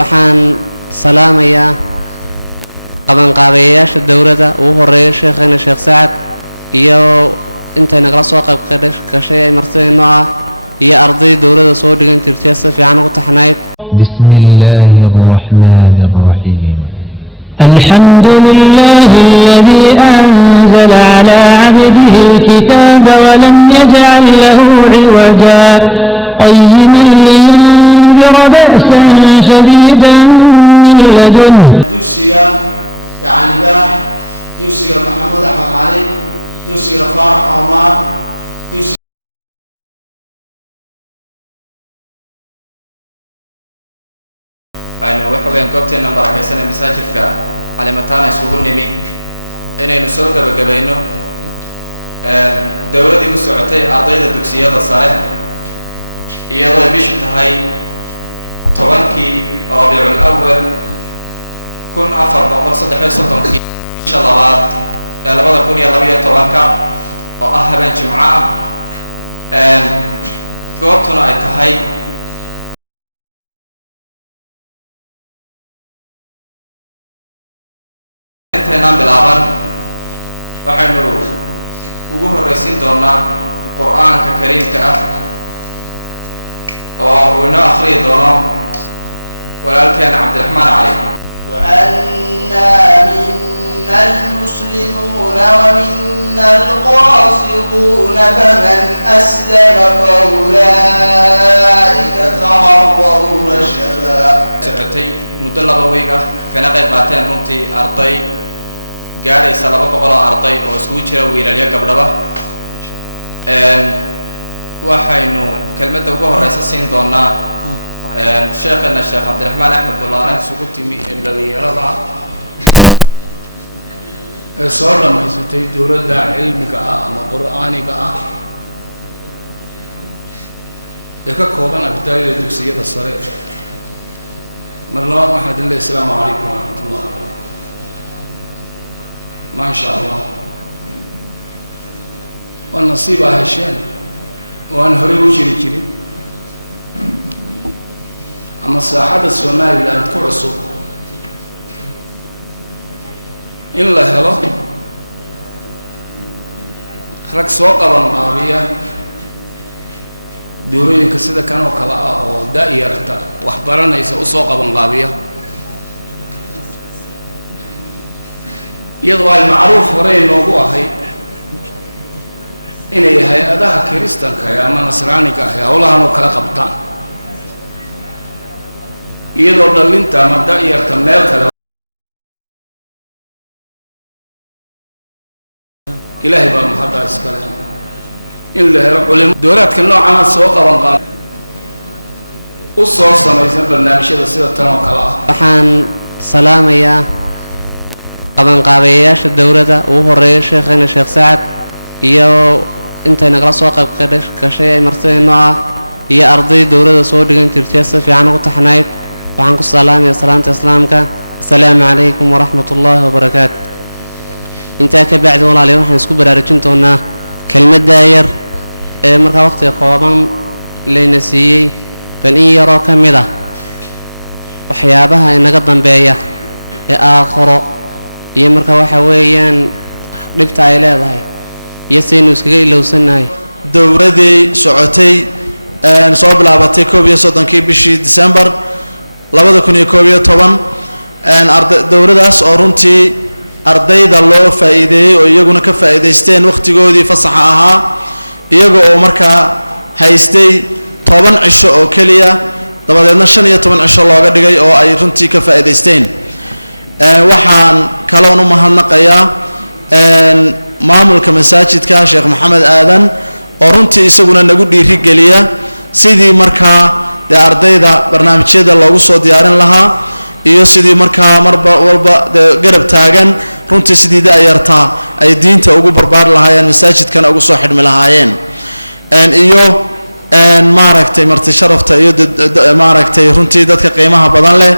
waxaan salaamayaa qabanqaabeyaasha dowladda ugu horeeya sheekheena Sheekh Saacad iyo intay nagala soo qayb gashay ay marteenno ah iyo arday dowladda soo dhigan jirtay si fiican ugu taxnayd. Bismillahir Rahmanir Rahim. الحمد لله الذي أنزل على عبده الكتاب ولم يجعل له عوجا قيما لينذر بأسا شديدا من لدنه. دوسيا يعني لا دوسيا محمد أحمد علي دوسيا فرح عمر دوسيا aynu waxa weeyaan goobteena barakaysan masaajidka caleemataan isugu nimi inaynu soo gabagabayno dowladii u socotay ardayda dugsiyada sare iyadoo bishu tahay 10kii Rabiicul Awwal 1433 bisha labaad ee 2012 oo ah habeen Jimco ah goobtuna ay tahay intaan bilaaban waxaanu ugu horeysin doonaa quraanka kariimka ah oo uu noo akhriyo doono walaalkeen Cabdiraxmaan Cali. وأنا منا المسلمون ومنا القاسطون فمن أسلم فأولئك تحروا رشدا. سعتي مدلل ويجا كان قيد باتين runtii arday gaaraysa 200 arday oo isugu jira wiilal gabdhaba waxaynu kelmadda ugu horeysa siin doonaa sheekhana Sheekh Cabdiraxmaan Axmed Bullaane isugu timi dhalinyarada soo dhamaysatay dowladda cilmiga ah ama quraaniga ah ee ka kooban ardayda dugsiyada sare. marlaba waxaan idin leeyahay assalaamu calaykum waraxmatullah. ما شاء الله والنصيب هشان وأن هرب جري أما الساحة السماوية لأن تكعصوا إلا هلا خلق سوق بنقابية دورين كسيدة كانوا كلاء أو دائرة وحبرنا يسوق سوق بنقابية iyadoo ay macruuf horey loogu ahay inay hay'adaha kiristaanka ama nasraaniga ah hawlahan oo kala qabtaan iyadoo dhalinta ama da'yarta meel kale ilaahay baa mahadda iskale in la helo culimo dowladka noocan soo qaban qaad u soo samaysan barnaamijyada sida tan oo kale ah. waxaan salaamayaa qabanqaabeyaasha dowladda ugu horeeya sheekheena Sheekh Saacad iyo intay nagala soo qayb gashay ay marteenno ah iyo arday dowladda soo dhigan jirtay si fiican ugu taxnayd. waxaan ku salaamayaa salaanta islaamka assalaamu calaykum waraxmatullaahi wabarakaatu. intaa ka bacdi walaalayaal waxaan isku baraarujin doonaa kelmadda yar ee markaa waqtiga kooban layna siiyey bal in yaroo ka mid ah waxyaabaha inaga dambeeya ee aakhiro iyo marka waxa weeyaan dhibta ay leedahay iyo saynu iskaga ilowsanahay. dowladii socotay soo bilaabatay 31 bishii December 2011 dowladaas oo runtii ardayda loo faa'iideeyay oo iyaguna ka faa'iideysteen waqtigoodii fasaxa ahaa iyaga oo markaa haystay 10 cisho oo kaliya dabadeedna 15 cisho looga dhigay oo ay runtii ka faa'iideysteen. waxaan kaloon u mahadnaqayaa maamulka masaajidka Sheekh Maxamed Aadan oo runtii isaguna nagu dhiiri geliya sidii markaa ardayda barnaamijyada loogu soo diyaarin lahaa iyo sidii markaa marba walba garab taagan runtii sidii da'yarta ay diinta ugu barbaar lahaayeen masaajidkana ugu soo xidhmi lahaayeen iyo maaragtay marti sharafta iyo maaragtay runtii dadka qiimaha badan leh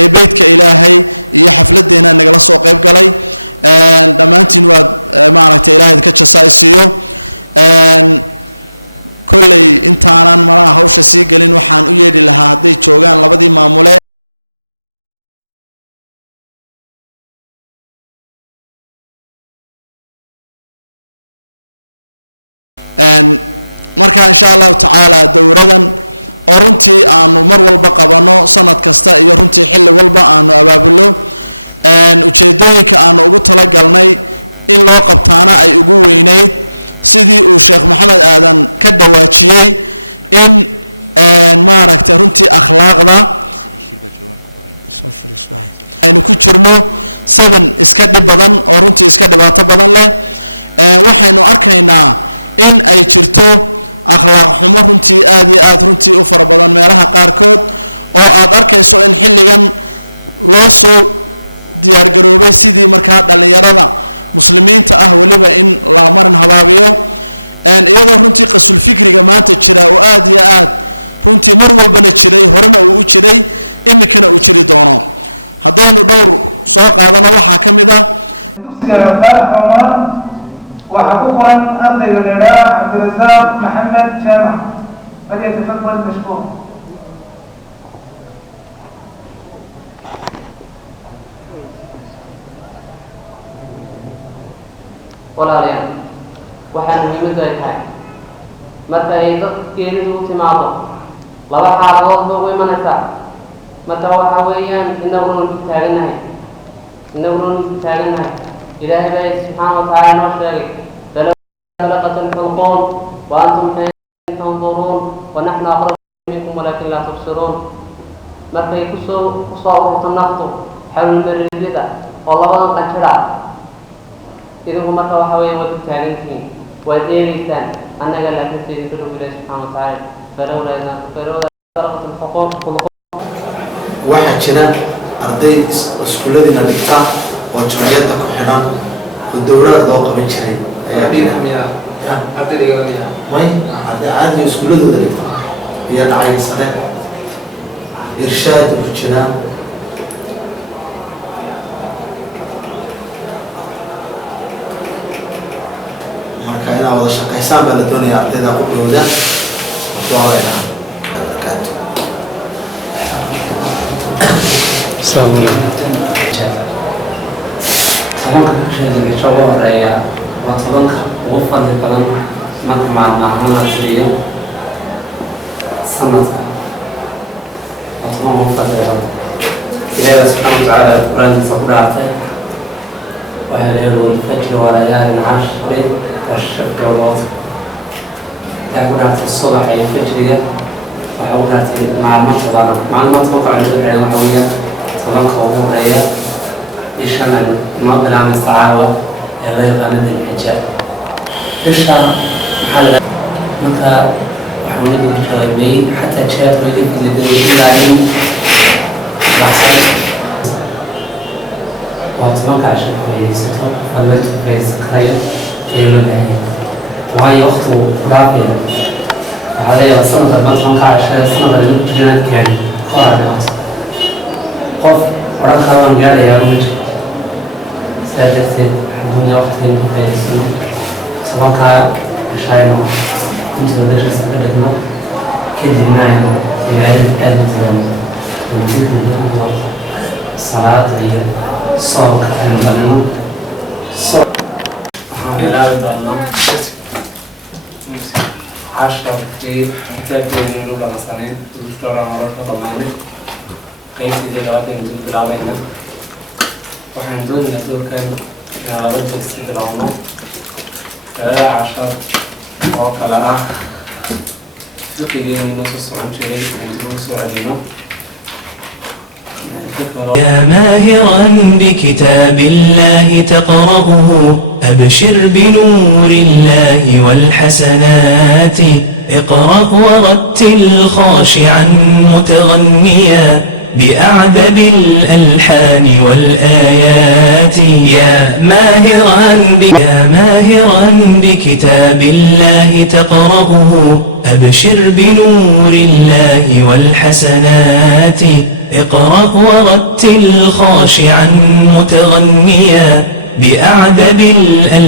ee beedka Ilaahay iyo xafladeena nagala soo qayb galay dhamaantiin waa maaragtay Ilaahay ka jasaaysiyo kolley intaanan malaha hawsha sii galin waxaan u yeedhi lahaa hadday joogaan labadii maamule marka insha allahu tacaala dowradan oo runtii aanu mar walba qabano sanad kasta iyo runtii xilli walba aanu abaabulo ujeedooyinka aanu ugu talagalnay in loo qabtaana ay ugu weynayd sidii uu sheekh maxamed aadan ka dhawaajiyey in maaragtay runtii akhlaaqda aynu ku jirno 7 iska dhib badan oo runtii iska dhibaato badan leh waxaynu arkaynaa in ay jirto akhlaaq xumo runtii aad iyo aad runtii u fara badan meelaha qaarkood oo aad arkayso in xilligan loo soo diyaargaroobay sidii markaa dhallinyarada muslimiinta ah weliba in la marin habaabiyo iyadoo runtii qasul fikriga maanta jira oo aad iyo aad runtii mar walbana jiray horena uu u jiray iminkana uu jiri doono haddaynu dhowr soo qaadano waxaa ka mid ah waxaa ku qoran ardayga leedhaa cabdirasaaq maxamed jaamac falyatafadal mashkuur walaalayaal waxaa muhiimaddu ay tahay marka ay dad geeridu u timaado laba xaaladood ba ugu imanaysaa marka waxaa weeyaan inaguna ku taagannahay ilaahay baa subxaana wa tacaala noo sheegay خلقت الحلقون وأنتم حين تنظرون ونحن أقرب منكم ولكن لا تبصرون markay kusoo ururto naftu xawlmaridida oo labadan qanjira idinku marka waxa weeye waad u taagantihiin waad eegaysaan annaga laakiin sidii dadu ilaahi subxaana wa tacaala falowlaa خلقت الحلقون waxaa jira arday iskuulladiina dhigta oo jumciyadda ku xidhan oo dowlada loo qaban jiray may caadiga iskuulladooda dhigta iyo dhacaysane irshaad ku jiraan marka inaa wada shaqaysaan baa la doonaya ardayda ku dhowda wadualayna barakaatu السلام عليكم. طبعاً كشيء يشوه رأيه وطبعاً وفر الكلام مع معنا شيء سنة وطبعاً وفر الكلام إلى سبحانه وتعالى قرآن صبراته وهل الفجر وليالي العشر والشفع والوتر تقرأت الصبح أي فجرية وحاولت مع المنطقة على العلوية طبعاً قوة رأيه يشمل المقبل عن السعاوة غير أن الحجاب الشرع محل متى وحولنا بالشرعي حتى تشاهد ريليك اللي بيقول عليه وحسن وأتمنى عشان كويس فلوت كويس كريه يقول لي وهاي أخته رافية هذا يوصلنا المطعم عشان سنة الجنات يعني خارج قف وركض قال يا رجل سادت الدنيا وقت كويس سواء شاينا كنت بدرس الأدب كده نايم يعلم الأدب ونزيد الدنيا الصلاة هي صوت المغنون صوت لا يضلنا عشرة كتير تبدأ من أول سنة تدرس مرات طبعاً كيف تدرس من العلم وحندون ندور كان على ضد الاستدلال عشر وكلا فقه نص عن شيء ندرس علينا يا ماهرا بكتاب الله تقرأه أبشر بنور الله والحسنات اقرأ ورتل خاشعا متغنيا بأعذب الألحان والآيات يا ماهرا بكتاب الله تقرأه أبشر بنور الله والحسنات اقرأ ورتل خاشعا متغنيا بأعذب الألحان